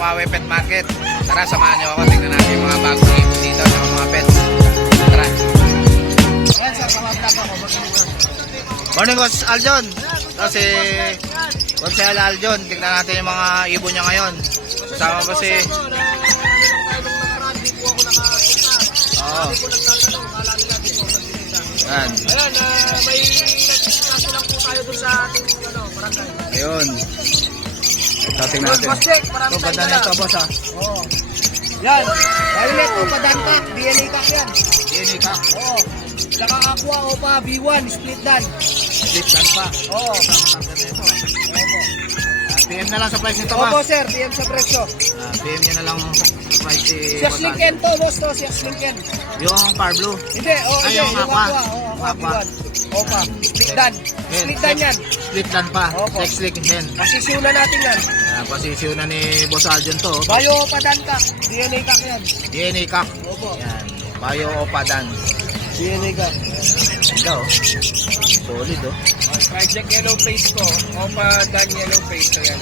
Bukawi Pet Market. Tara, samahan nyo ako. Tingnan natin yung mga bagong ibon dito sa mga pets. Tara. Ayan sir, kamag-vlog ako. Morning, Boss Aljon. Ito si Consel Aljon. Tingnan natin yung mga ibon niya ngayon. Kasama po si... Oo. Yan. Ayan, may nagsisikasi lang po tayo dun sa ating barangay. Ayun. Ito, tingnan natin. Boss Jake, marami Ito, tayong ganda na dala. ito, boss, ha. Oo. Yan, violet o padantak, DNA pack yan. DNA ka. Oo. Saka aqua o pa B1, split dan. Split dan pa. Oo. Ang ganda nito, ha. Opo. PM na lang sa price nito, Opo boss. sir, PM sa presyo. PM nyo na lang sa price si Si Slinken to, boss to, si Slinken. yung Par Blue. Hindi, Ay, hindi, yung yung aqua. aqua. Oo, aqua Aqua. B1. Opa, split dan. Split dan yan. Split dan pa. Opo. Sex lick hen. Pasisiw na natin yan. Pasisiw na ni Boss Aljon to. Bayo o padantak, DNA pack yan. DNA cock. Opo. Yan. Bayo Opadan. DNA pack. Ganda, oh. Solid, oh. Project Yellow Face ko. Opa Dan Yellow Face. So yan.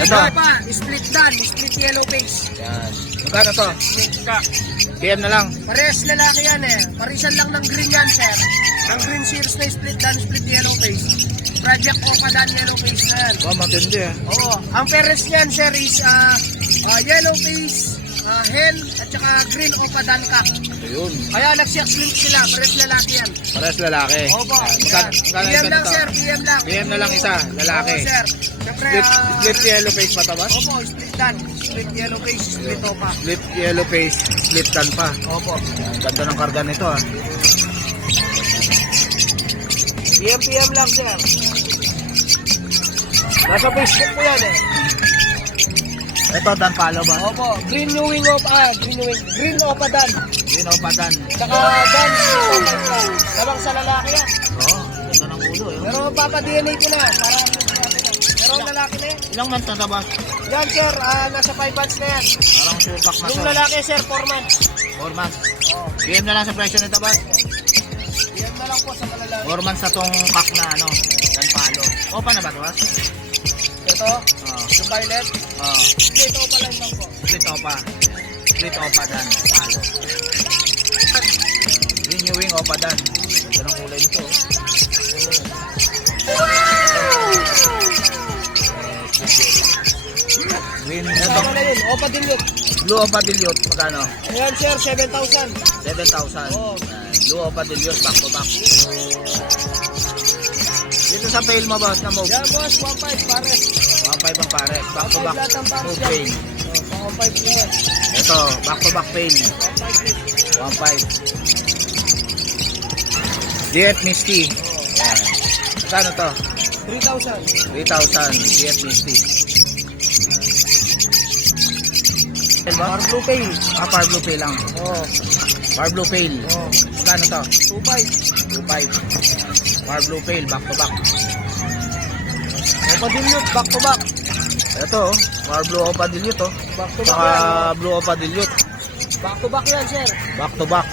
Ito. Pa, split dan, split yellow face. Yan. Magkano to? Sika. PM na lang. Parehas lalaki yan eh. Parisan lang ng green yan, sir. Ang green series na split dan, split yellow face. Project Opa Dan Yellow Face na yan. Wow, matindi, eh. Oo. Ang parents niyan, sir, is yellow face, hen, at saka green Opa Dan cock. Ayun. Kaya nag-sex-link sila. Parehas lalaki yan. Parehas lalaki. Opo. Yan. Yan. Magkano PM isa lang, nito? sir. PM lang. PM na lang isa. Lalaki. Oo, sir. Siyempre, Split yellow face pa to, boss? Opo, split dan. Split yellow face, split opa. Split yellow face. Split dan pa. Opo. Yan. Ganda ng karga nito, ah. PM lang, sir. Nasa Facebook ko yan eh. Ito, Dan Palo ba? Opo, green new wing opa, green opa dan. Yun, Opadan. Saka dan, labang sa lalaki yan. Oo. Ganda ng ulo, eh. Pero papa-DNA ko na, para pero ang lalaki na yan. Ilang months na to, boss? Yan, sir, nasa 5 months na yan. Parang sure back na to. Yung lalaki, sir, 4 months. 4 months. Oh, PM na lang sa presyo nito, boss. PM na lang po sa malalaki. 4 months na tong cock na, ano, Dan Palo. Opa na ba to, boss? Ito, Oo. yung violet. Oo. Ito opa lang lang po. Split Opa. Split Opa Dan Palo. Renewing Opa Dan. Ganda ng kulay nito, oh. Green, Kasama na yun, opa din yun. Blue Opa Dilute, magkano? Ayan, sir, 7,000. 7,000. Oo. Blue Opa Dilute, back to back. Dito sa pail mo, boss, na move. Yan, boss, 1.5 pares. 1.5 ang pares, back to back. Lahat ng pares Move yan. pail. 1.5 din yan. Ito, back to back pail. 1.5 din. 1.5. Diet Misty. Yan. Saan to? 3,000. 3,000. Diet Misty. Par blue pail. Par blue pail lang. Oo. Par blue pail. Oo. Magkano to? 2.5. 2.5. Par blue pail, back to back. Opa din yun, back to back. Ito, Par blue Opa Dilute, oh. Back to back Saka yan. blue Opa Dilute. Back to back yan, sir. Back to back.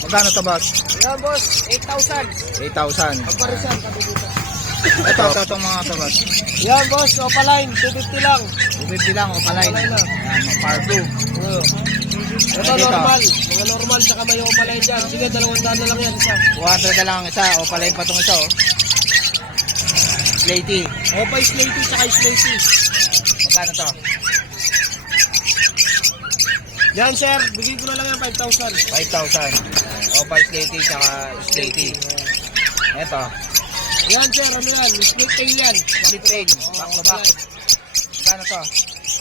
Magkano to, boss? Yan, boss, 8,000. 8,000. Pagparisan, kami dito. Ito, itong mga to, boss. Yan, boss, opa line, 250 lang. 250 lang, Opa line. Opa line lang. Yan, mga Par blue. Oo. Ito, Dito. normal. Mga normal, saka may opa line dyan. Sige, 200 na lang yan, isa. 200 na lang ang isa. Opa line pa itong isa, oh. Slaty. Opa slaty, saka slaty. Magkano to? Yan, sir, bigay ko na lang yan, 5,000. 5,000. Opa Slaty, saka Slaty. Ito, Yan, sir, ano yan? Split tail yan. split tail. Back to back. Magkano to?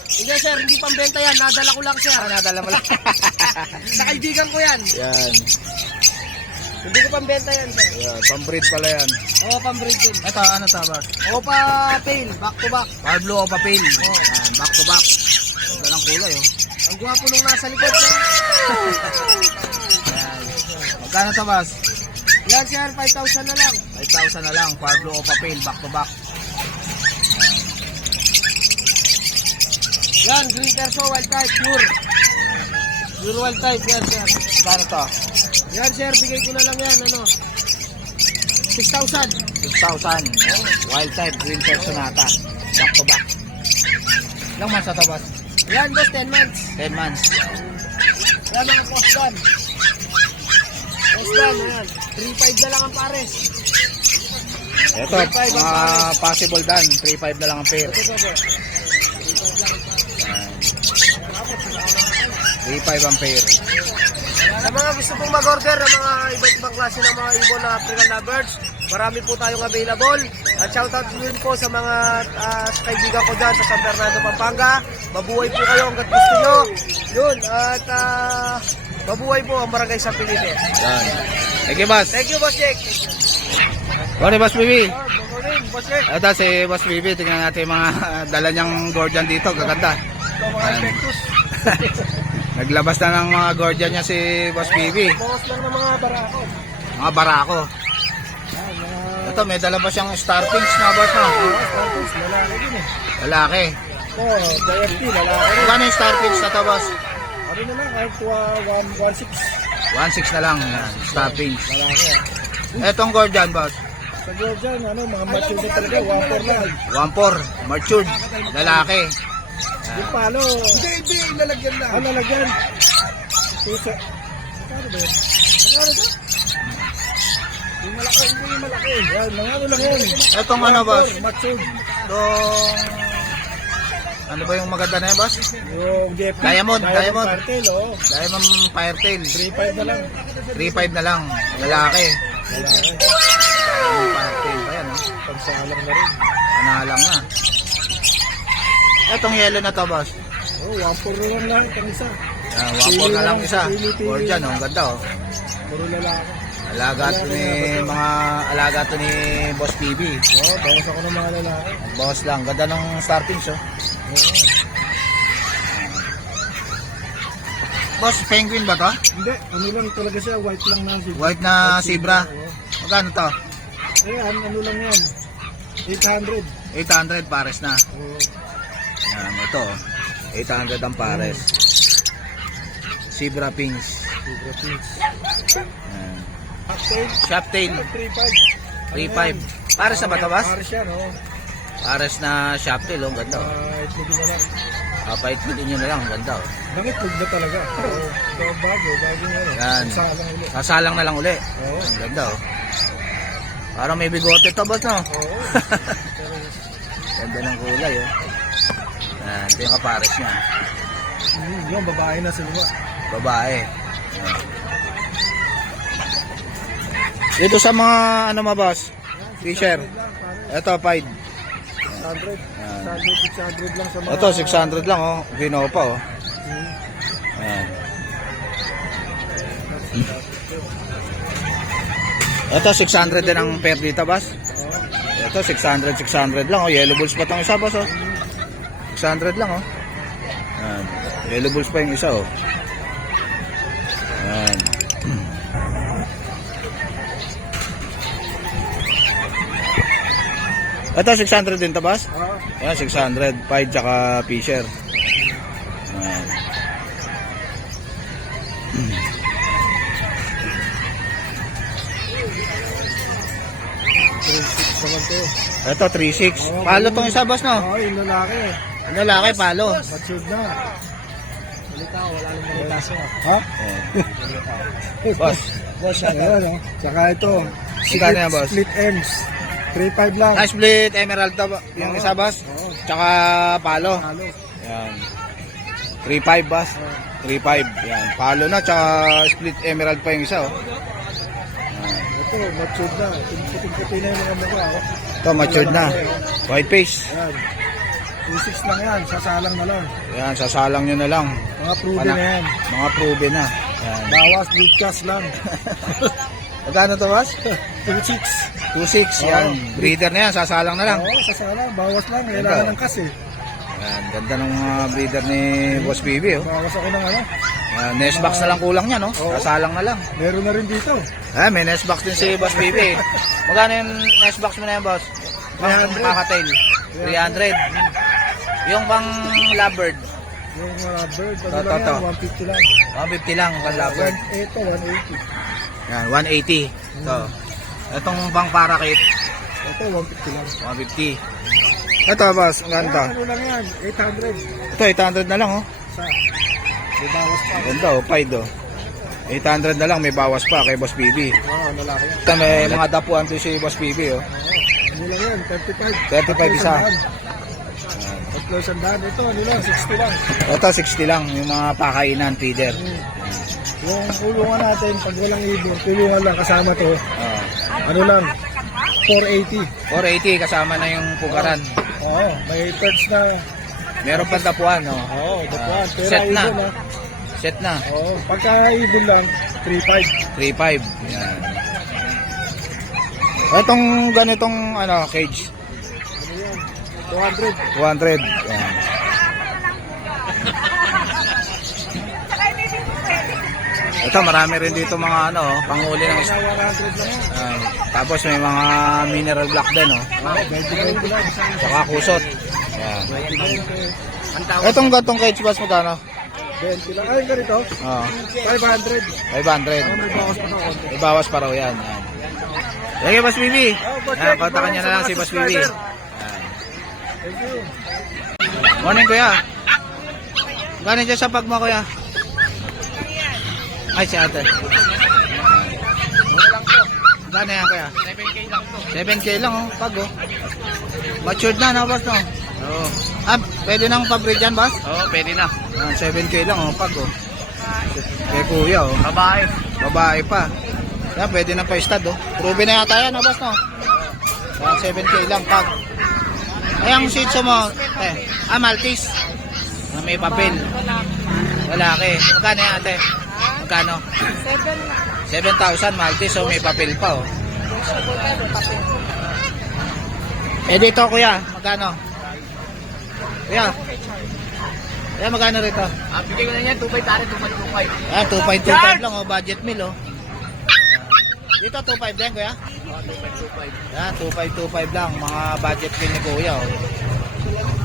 Hindi, sir, hindi pambenta yan. Nadala ko lang, sir. Nadala mo lang. Sa kaibigan ko yan. Yan. Hindi ko pambenta yan, sir. Yan. Pambreed pala yan. Oo, pambreed din. Ito, ano to, boss? Opa tail, back to back. Par blue Opa Pale. Oh. Yan, back to back. Ganda ng kulay, oh. Ang gwapo nung nasa likod, sir. Yan. Magkano to, boss? Yan, sir, 5,000 na lang. 5,000 na lang. Par blue Opa Pale, back to back. Yan, green perso, wild type, pure. Pure wild type, yan, sir. Magkano to? Yan, sir, bigay ko na lang yan, ano. 6,000. 6,000. Wild type, green personata. Back to back. Ilang months na to, boss? Yan, boss, 10 months. 10 months. Yan mga cross gun. Cross gun, yan. 3.5 na lang ang pares. Ito, mga possible dan. 3.5 na lang ang pair. Ito, boss. 3.5 ang pair. Sa mga gusto pong mag-order ng mga iba't ibang klase ng mga ibon na African lovebirds, marami po tayong available. At shoutout din po sa mga kaibigan ko dyan sa San Fernando, Pampanga. Mabuhay po kayo hanggat gusto nyo. Yun, at mabuhay po ang barangay San Felipe. Yan. Thank you, boss. Thank you, Boss Jake. Morning, Boss Bibi. Good morning, Boss Jake. Ito si Boss Bibi. Tingnan natin yung mga dala niyang Gordian dito. Gaganda. Ito mga Ayan. Pectus. Naglabas na ng mga Gordian niya si Boss Bibi. Bawas lang ng mga barako. Mga barako. Yan, mga Ito, may dala pa siyang star pinch na, boss, no? Pectus, lalaki din eh. Lalaki. Ito, JFT, lalaki rin. Magkano yung star pinch na to, boss? Ano na lang, kahit 1.6. 1.6 na lang. Yan, star pinch. Lalaki ah. Etong Gordian, boss. Sa Georgian, ano, mga mature na talaga, 1.4 lang. 1.4. Matured. Lalaki. Yung palo. Hindi, lalagyan lang. Ah, lalagyan. Puso. Magkano ba yun? Magkano ba? Yung malaki, hindi yung malaki. Yan, mga ano lang yun. Etong ano, boss? Matured. Itong... Ano ba yung maganda na yan, boss? Yung DFP. Diamond. Cartel, oh. Diamond Firetail. 3.5 na lang. 3.5 na lang. Lalaki. Lalaki. Diamond Firetail pa yan, oh. Pagsalang na rin. Analang na. Etong yellow na to, boss. Oh, 1.4 lang itong isa. Yan, 1.4 na lang isa. Gordian, oh. Ang ganda, oh. Puro lalaki. Alaga to ni Boss PB. Oh, bawas ako ng mga lalaki. Boss lang, ganda ng star pinch, oh. Oo. Boss, penguin ba to? Hindi, ano lang talaga siya, white lang na zebra. White na zebra. Magkano to? Ayan, ano lang yan. 800. 800 pares na. Oo. Yan, ito, oh. 800 ang pares. Zebra pinch. Zebra pinch. Yan. Cocktail. Shop tail, 3.5. 3.5. Pares na ba to, boss? Pares yan, oh. Pares na shop tail, oh. Ang ganda, oh. Itlog na lang. Papaitlogin nyo na lang, ang ganda, oh. Nangitlog na talaga. Oo. Bago ano. Yan. Salang ulit. Sasalang na lang uli. Oo. Ang ganda, oh. Parang may bigote to, boss, no? Oo. Ganda ng kulay, oh. Yan, ito yung kapares niya. Yung babae na sila. Babae. Yan. Dito sa mga, ano ma, boss? Fisher. Ito, 5. 600. 600 lang sa mga... Ito, 600 lang, oh. Ginawa pa, oh. Ayan. Ito, 600 din ang pair dito, boss. Ito, 600 lang, oh. Yellow bulls pa itong isa, boss, oh. 600 lang, oh. Ayan. Yellow bulls pa yung isa, oh. Ayan. Ito, 600 din to, boss? Ayan, 600. 5 tsaka Fisher. Ayan. Naman to. Ito, 3.6. Palo tong isa, boss, no? Oo, yung lalaki. Ang lalaki, palo. Matured na. Balita ko, wala nang balita sa. Ha? Boss. Boss, ayan, ha? Tsaka ito. Magkano yan, boss? Split ends. 3.5 lang. Ah, split emerald to, yung isa, boss? Oo. Tsaka palo. Halo. Yan. 3.5, boss. 3.5. Yan. Palo na, tsaka split emerald pa yung isa, oh. Ito, matured na. Puting-puti na yung mga mukha. Oh. Ito, matured na. White face. Ayan. 2.6 lang yan. Sasalang na lang. Yan, sasalang nyo na lang. Mga proven na yan. Mga proven na. Yan. Bawas, breedcast lang. Magkano to, boss? 2.6. 2.6. Yan. Breeder na yan, sasalang na lang. Oo, sasalang. Bawas lang. Kailangan ng kasi. Yan, ganda ng mga breeder ni Boss BB, oh. Bawas ako ng ano. Yan, nest box na lang kulang niya, no? Oo. Sasalang na lang. Meron na rin dito. Ah, may nest box din si Boss BB. Magkano yung nest box mo na yan, boss? 300. Kakatail. 300. Yung pang lovebird. Yung bird, To, ano lang to. yan, 150 lang. 150 lang pang lovebird. Ito, 180. Yan, 180. So, itong pang parakeet, Ito, 150 lang. 150. Ito, boss. Ang ganda. Ano lang yan? 800. Ito, 800 na lang, oh. Sa. May bawas pa. Ganda, oh. Pied, oh. 800 na lang, may bawas pa kay Boss BB. Oo, lalaki yan. Ito, may mga dapuan din si Boss BB, oh. Ano lang yan? 35. 35 isa. Tatlo sandaan. Ito, ano lang? 60 lang. Ito, 60 lang, yung mga pakainan, feeder. Yung kulungan natin, pag walang ibon, kulungan lang kasama to. Oh. Ano lang? 480. 480 kasama na yung pugaran. Oo, may perch na. Meron pa dapuan, oh. Oo, dapuan. Pero Set na. ibon ha. Set na. Oo, pagka ibon lang, 3.5. 3.5. Yan. Itong ganitong ano, cage. Ano yan? 200. 200. Yan. Ito, marami rin dito mga ano, oh, panghuli ng Mga 100 lang yan. Ay, tapos may mga mineral block din, oh. Oo, 20 lang. Saka kusot. Yan. Itong gantong cage boss magkano? 20 lang. Ay, ganito. Oh, 500. 500. May bawas pa na konti. May bawas pa raw yan. Yan. Sige, Boss Bibi. Yan, kontakan niya na lang si Boss Bibi. Yan. Thank you. Morning, kuya. Gano'n dyan sa pag mo, kuya? Ay, si ate. Gano'n yan, kuya? 7K lang to. 7K lang, oh. Pag, oh. Matured na, no, boss, no? Oo. Ah, pwede nang pabreed yan, boss? Oo, pwede na. Ah, 7K lang, oh. Pag, oh. Kay kuya, oh. Babae. Babae pa. Yan, pwede na pa-stud, oh. Ruby na yata yan, no, boss, no? Yan, 7K lang, pag. Ay, ang shih tzu mo, Maltese. Na may papel. Lalaki. Magkano yan, ate? Magkano? 7,000 Maltese, so may papel pa, oh. Eh, dito, kuya, magkano? Kuya. Kuya, magkano rito? Bigay ko na yan, 2.5 tari, 2.25. Ah, 2.25 lang, oh, budget meal, oh. Dito, 2.5 din, kuya? Oo, 2.25. Yan, 2.5 lang, mga budget meal ni kuya, oh.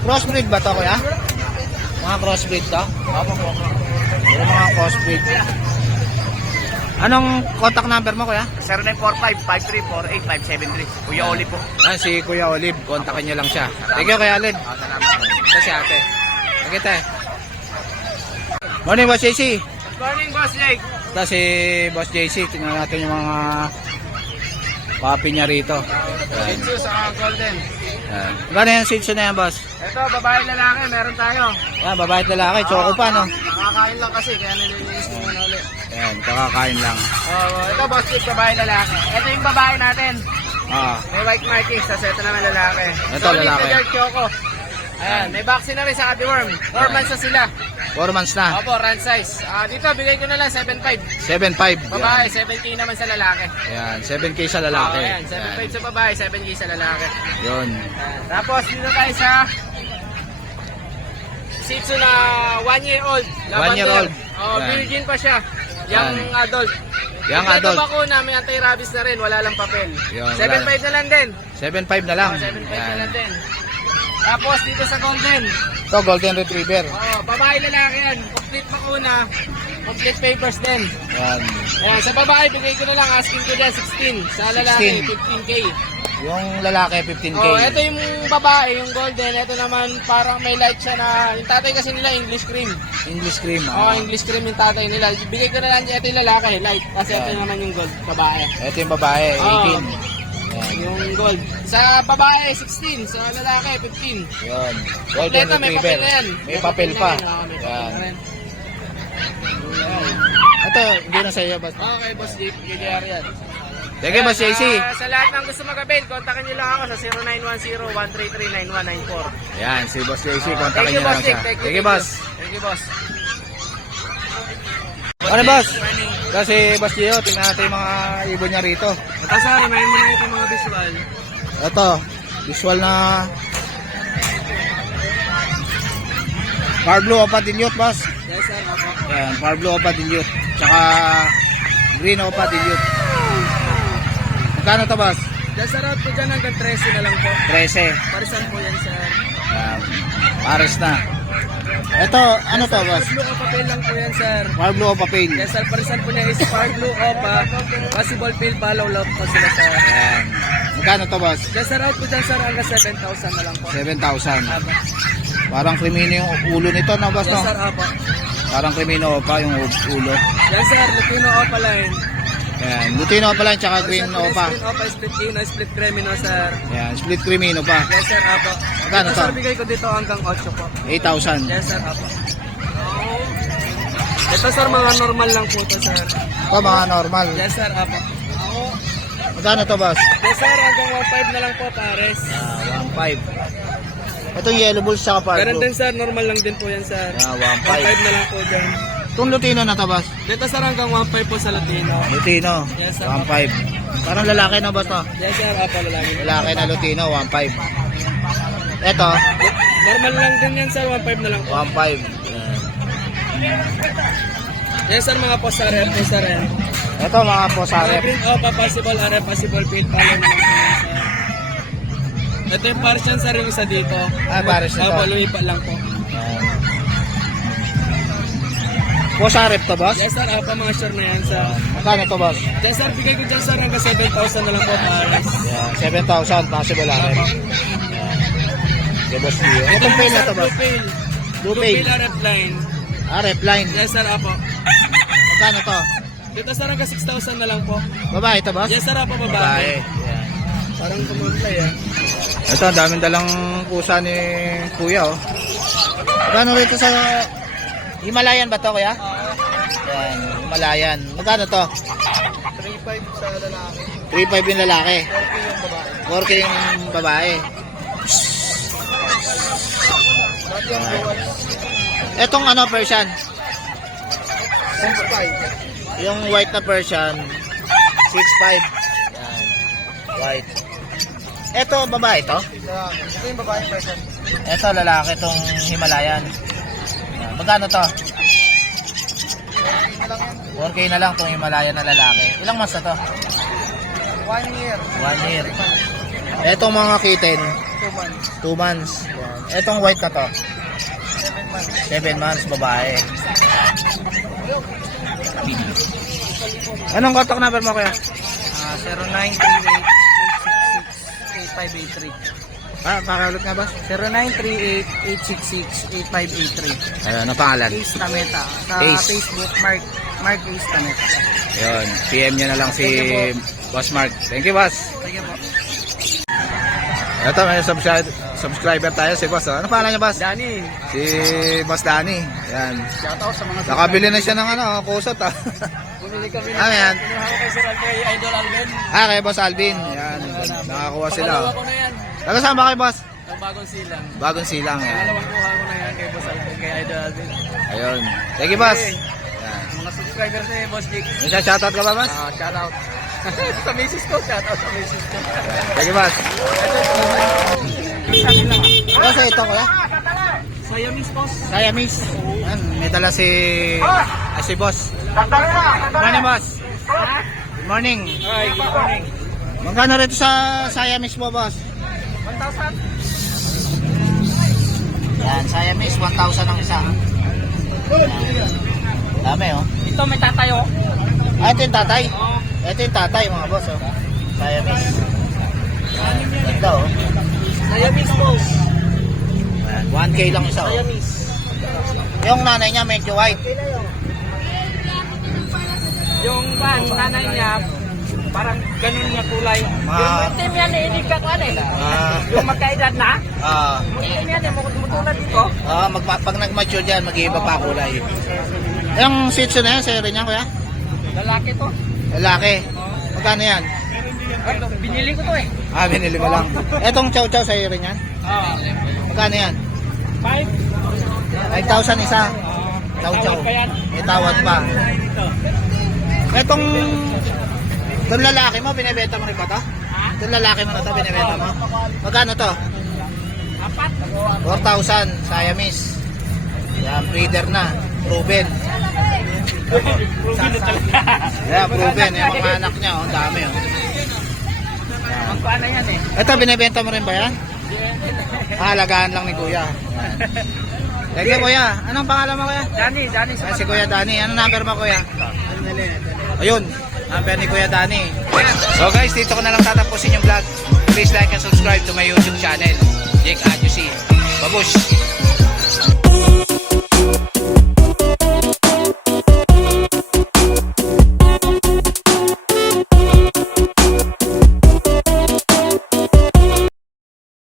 Crossbreed ba to, kuya? Mga crossbreed to? Opo po. Yung mga crossbreed. Anong contact number mo, kuya? 0945-5348573. Kuya Oli po. Ah, si Kuya Olive, kontakin niyo lang siya. Thank you, Kuya Olive. Salamat. Ito si ate. Thank you, te. Morning, Boss JC. Good morning, Boss Jake. Ito si Boss JC. Tingnan natin yung mga papi niya rito. Yan. Thank you sa Golden. Yan. Gano'n yung sitso na yan, boss? Ito, babae lalaki, meron tayo. Yan, babae at lalaki. Choco pa, no? Nakakain lang kasi, kaya nililinis ko muna ulit. Yan, kakakain lang. Ito, Boss Jake, babae lalaki. Ito yung babae natin. Ah, May white markings, tapos ito naman lalaki. Ito, lalaki. Solid Dark Choco. Ayan, may vaccine na rin sa deworm. 4 months na sila. 4 months na. Opo, run size. Dito, bigay ko na lang 7.5. 7.5. Babae, 7K naman sa lalaki. Yan, 7K sa lalaki. Ayan, 7.5 sa babae, 7K sa lalaki. Yun. Tapos, dito tayo sa Shih Tzu na 1 year old. 1 year old. Oh, Ayan. virgin pa siya. Young Ayan. adult. Young Ito adult. bakuna, may anti-rabies na rin, wala lang papel. Yun, wala 7.5 na lang din. 7.5 na lang. 7.5 na Yan. lang din. Tapos, dito sa Golden. Ito, Golden Retriever. Babae lalaki yan. Complete bakuna. Complete papers din. Yan. Ayan, sa babae, bigay ko na lang, asking ko dyan 16. Sa lalaki, 16. 15K. Yung lalaki, 15K. Oh, ito yung babae, yung golden. Ito naman, parang may light siya na, yung tatay kasi nila, English cream. English cream. Oh, English cream yung tatay nila. Bigay ko na lang, ito yung lalaki, light. Kasi ito Ayan. naman yung gold, babae. Ito yung babae, 18. Oh. Yan. Yung gold. Sa babae, 16. Sa lalaki, 15. Yun. Golden Kompleto, may Retriever. papel na yan. May papel pa. na yan. Oh, may papel Yan. na rin. Ito, hindi na sa iyo, boss. Okay, Boss Jeep, GDR yan. Sige, boss JC. Sa lahat ng gusto mag-avail, kontakin nyo lang ako sa 0910-133-9194. Yan, si boss JC. Thank Kontakin you, niyo lang Boss siya. Dick. Thank you, Sige, boss. Thank you, boss. Ano, boss? Kasi, boss Gio, tingnan natin yung mga ibon niya rito. Ito, sir, remind mo na ito mga visual. Ito, visual na Far Blue Opa Dilute, boss. Yes, sir, ako. Yan, Far Blue Opa Dilute. Tsaka Green Opa Dilute. Magkano to, boss? Yes, sir, po dyan hanggang 13 na lang po. 13. Parisan po yan, sir. Yan, pares na. Ito, ano to, boss? Blue Opa Pale lang po yan, sir. Power blue o papel? Yes, sir. Parisan po niya is Power Blue Opa. Possible Pale Follow Love po sila, sir. Ayan. Magkano to, boss? Yes, sir. Out po dyan, sir. Hanggang 7,000 na lang po. 7,000. Aba. Parang krimino yung ulo nito, no, boss, Yes, no? sir. Opa. Parang krimino pa yung ulo. Yes, sir. Lupino Opa line. Ayan. Lutino pa lang, tsaka green Yes, sir. opa. Green Opa, split Ino, split Cremino, sir. Ayan. Split krimino pa. Yes, sir. Opa. Magkano Ito, to? sir, bigay ko dito hanggang 8 po. 8,000. Yes, sir. Opa. Ito, sir, mga normal lang po ito, sir. Ito, mga normal. Yes, sir. Opa. Magkano to, boss? Yes, sir. Hanggang 1.5 na lang po, pares. 1.5. Itong yellow bulls tsaka power Ganun blue. din, sir. Normal lang din po yan, sir. 1.5. 1.5 na lang po dyan. Itong lutino na to, boss? Dito, sir, hanggang 1.5 po sa Latino. Lutino. Yes, sir. 1.5. Parang lalaki na ba to? Yes, sir. Opa, lalaki. Lalaki na lutino, 1.5. Ito, Normal lang din yan, sir. 1.5 na lang po. 1.5. Yes, sir. Mga posarep po, sir. Ito, mga Mga posarep. green opa, possible are, possible field follow na lang po yan, sir. Ito yung Parsian, sir, yung isa dito. Ah, Paris na to. Opo, lumipat lang po. Posarep to, boss? Yes, sir. Opa, mga sure na yan, sir. Magkano to, boss? Yes, sir. Bigay ko dyan, sir, hanggang 7,000 na lang po, pares. Yan, 7,000, possible rin. Opo. Okay, boss. Itong pail na to, boss? Blue pail. Blue Blue pail. pail are line. Ah, rep line. Yes, sir. Opo. Magkano to? Dito, sir, hanggang 6,000 na lang po. Babae to, boss? Yes, sir. Opo, Babae. babae. Yan. Parang kumulay, ah. Ito, daming dalang pusa ni Kuya, oh. Magkano rito sa Himalayan ba to, Kuya? Yan, Himalayan. Magkano to? 3.5 sa lalaki. 3.5 yung lalaki. 4K yung babae. 4K yung babae. Dati yung dual. Etong ano, Persian? 6.5. Yung white na Persian, 6.5. Yan. White. Ito, babae to? Ito yung babae person. Ito, lalaki tong Himalayan. Yan. Magkano to? 4K na lang tong Himalayan na lalaki. Ilang months na to? 1 year. 1 year. Etong mga kitten, 2 months. 2 months. Yan. Etong white na to, 7 months. 7 months, babae. Anong contact number mo, Kuya? 0938-866-8583. Ah, pakiulit nga ba? 0938-866-8583. Ayun, ang pangalan? Ace Tameta. Sa Ace. Facebook, Mark Ace Tameta. Ayun, PM nyo na lang si Thank you Boss Mark. Thank you, boss. Sige po. Ito, may subscriber tayo si Boss. Oh. Ano pangalan niya, Boss? Danny, Si Boss Danny. Yan. shoutout sa mga Nakabili na siya ng ano, kusot ah. Bumili kami Ah, yan. Kinuha ko kay Sir Andre, Idol Alvin. Ah, kay Boss Alvin. Yan. Nakakuha sila. Pangalawa Oh. ko na yan. Taga saan ba kayo, Boss? Ang bagong silang. Bagong silang. Yan. Pangalawang kuha ko na yan kay Boss Alvin, kay Idol Alvin. Ayun. Thank you, Boss. Okay. Yan. Mga subscribers ni Boss Jake. May shoutout ka ba, Boss? Shoutout. Sa misis ko, shoutout sa misis ko. Thank you, Boss. Boss, ito kuya. Siamese, boss. Siamese. Yan, may dala si Boss. Good morning, Boss. Good morning. Hi, good morning. Magkano rito sa Siamese mo, Boss? 1,000. Yan, Siamese, 1,000 ang isa. Yan. Dami, oh. Ito may tatayo. Ah, ito yung tatay. Ito yung tatay, mga boss, oh. Siamese. Yan, ganda, oh. Siamese, boss. Yan, 1K lang isa, oh. Siamese. Yung nanay niya, medyo white. Yung nanay niya, parang ganun nga kulay. Yung itim yan, inig ka ano eh. Yung magkaedad na, itim yan, mutulad dito. Pag nag-mature dyan, mag-iiba pa kulay. Yung Shih Tzu na yan, sa'yo rin yan, kuya? Lalaki to. Lalaki. Magkano yan? Binili ko to eh. Ah, binili mo lang. Etong Chow Chow sa'yo rin yan? Magkano yan? 5,000 isa. Chow Chow. May tawad pa. Etong lalaki mo, binibenta mo rin ba to? Itong lalaki mo na to, binibenta mo? Magkano to? 4,000, Siamese. Yan, breeder na. Proven. Yeah, proven. Yung mga anak niya, oh, ang dami. Oh. Ang paano yan eh. Ito, binibenta mo rin ba yan? Alagaan lang ni Kuya. Thank you, kuya. Anong pangalan mo, kuya? Dani Si Kuya Dani. Anong number mo, kuya? Ayun, number ni Kuya Dani. So guys, dito ko na lang tatapusin yung vlog. Please like and subscribe to my YouTube channel, Jake Adjusi. Babush!